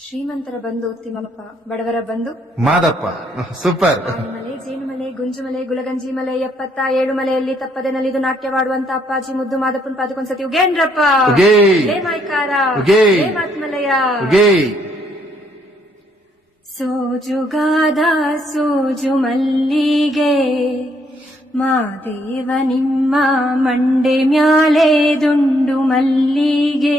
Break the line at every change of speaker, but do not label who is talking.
ಶ್ರೀಮಂತರ ಬಂದು ತಿಮ್ಮಪ್ಪ ಬಡವರ ಬಂದು.
ಮಾದಪ್ಪ ಸೂಪರ್.
ಮಲೆ ಜೇನುಮಲೆ ಗುಂಜುಮಲೆ ಗುಲಗಂಜಿ ಮಲೆ ಎಪ್ಪತ್ತ ಏಳು ಮಲೆಯಲ್ಲಿ ತಪ್ಪದೆ ನಲಿದು ನಾಟ್ಯವಾಡುವಂತ ಅಪ್ಪಾಜಿ ಮುದ್ದು ಮಾದಪ್ಪನ್ ಪಾದಕೊಂದ್ ಸತಿ.
ಉಗೇಂದ್ರಪ್ಪ!
ಲೇ ಮಾಯ್ಕಾರ! ಮಾತ್ಮಲಯ! ಸೋಜುಗಾದ ಸೋಜು ಮಲ್ಲಿಗೆ ಮಾದೇವ ನಿಮ್ಮ ಮಂಡೆ ಮ್ಯಾಲೆ ದುಂಡು ಮಲ್ಲಿಗೆ.